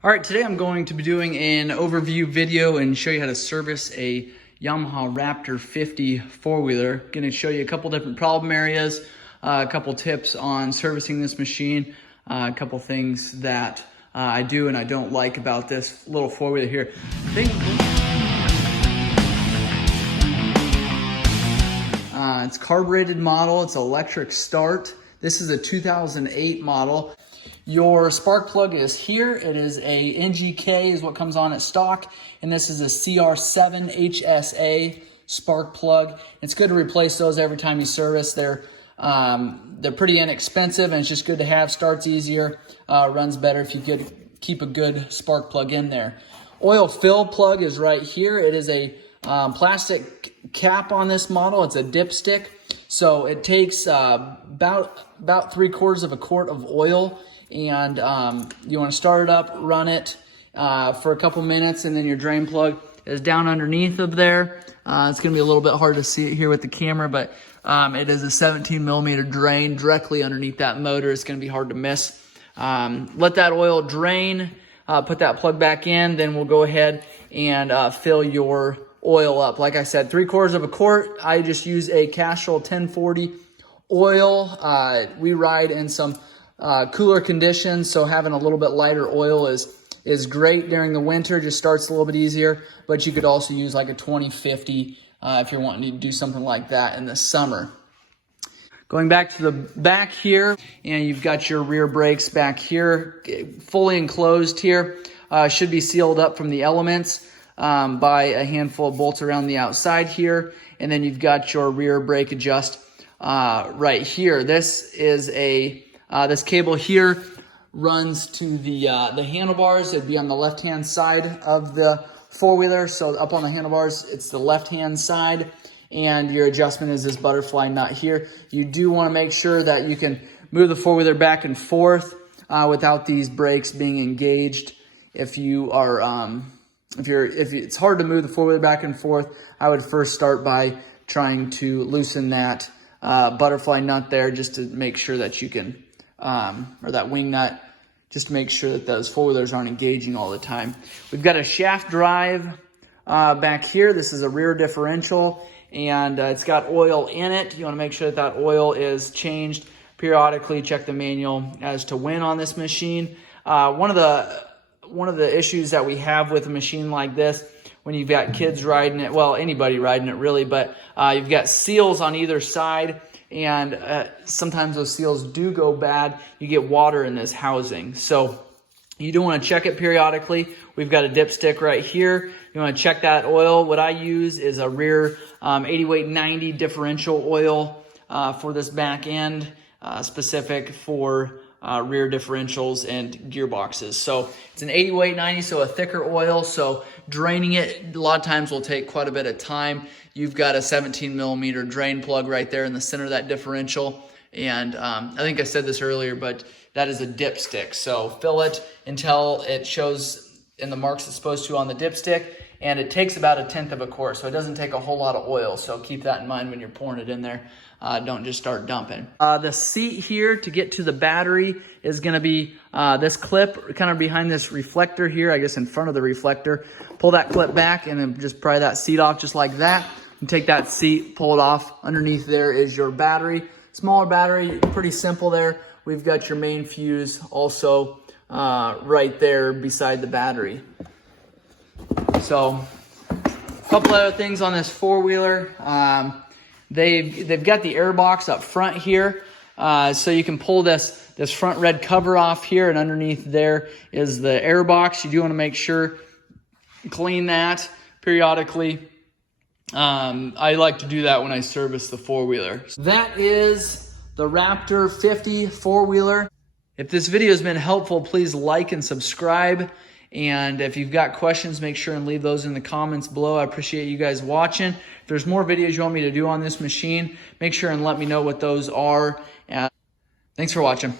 All right, today I'm going to be doing an overview video and show you how to service a Yamaha Raptor 50 four-wheeler. Going to show you a couple different problem areas, a couple tips on servicing this machine, a couple things that I do and I don't like about this little four-wheeler here. It's carbureted model, it's electric start. This is a 2008 model. Your spark plug is here. It is a NGK is what comes on at stock, and this is a CR7 HSA spark plug. It's good to replace those every time you service. They're pretty inexpensive, and it's just good to have. Starts easier, runs better if you keep a good spark plug in there. Oil fill plug is right here. It is a plastic cap on this model. It's a dipstick, so it takes about 3/4 of a quart of oil. And you want to start it up, run it for a couple minutes, and then your drain plug is down underneath of there. It's going to be a little bit hard to see it here with the camera, but it is a 17mm drain directly underneath that motor. It's going to be hard to miss. Let that oil drain, put that plug back in, then we'll go ahead and fill your oil up. Like I said, 3/4 of a quart. I just use a Castrol 1040 oil. We ride in some cooler conditions, so having a little bit lighter oil is great during the winter. Just starts a little bit easier, but you could also use like a 2050 if you're wanting to do something like that in the summer. Going back to the back here, and you've got your rear brakes back here, fully enclosed here. Should be sealed up from the elements by a handful of bolts around the outside here, and then you've got your rear brake adjust right here. This is this cable here runs to the handlebars. It'd be on the left-hand side of the four-wheeler. So up on the handlebars, it's the left-hand side, and your adjustment is this butterfly nut here. You do want to make sure that you can move the four-wheeler back and forth without these brakes being engaged. If you are, if it's hard to move the four-wheeler back and forth, I would first start by trying to loosen that butterfly nut there, just to make sure that you can. Or that wing nut, just to make sure that those four-wheelers aren't engaging all the time. We've got a shaft drive back here. This is a rear differential, and it's got oil in it. You want to make sure that oil is changed periodically. Check the manual as to when on this machine. One of the issues that we have with a machine like this, when you've got kids riding it, well, anybody riding it really, but you've got seals on either side, and sometimes those seals do go bad. You get water in this housing, so you do want to check it periodically. We've got a dipstick right here. You want to check that oil. What I use is a rear 80 weight 90 differential oil for this back end, specific for rear differentials and gearboxes. So it's an 80 weight 90, so a thicker oil. So draining it a lot of times will take quite a bit of time. You've got a 17mm drain plug right there in the center of that differential. And I think I said this earlier, but that is a dipstick. So fill it until it shows in the marks it's supposed to on the dipstick. And it takes about 1/10 of a quart, so it doesn't take a whole lot of oil. So keep that in mind when you're pouring it in there. Don't just start dumping. The seat here to get to the battery is going to be this clip kind of behind this reflector here, I guess in front of the reflector. Pull that clip back and then just pry that seat off just like that. And take that seat, pull it off. Underneath there is your battery. Smaller battery, pretty simple there. We've got your main fuse also right there beside the battery. So a couple other things on this four-wheeler. They've got the air box up front here, so you can pull this front red cover off here, and underneath there is the air box. You do want to make sure clean that periodically. I like to do that when I service the four-wheeler. That is the Raptor 50 four-wheeler. If this video has been helpful, please like and subscribe. And if you've got questions, make sure and leave those in the comments below. I appreciate you guys watching. If there's more videos you want me to do on this machine, make sure and let me know what those are. Thanks for watching.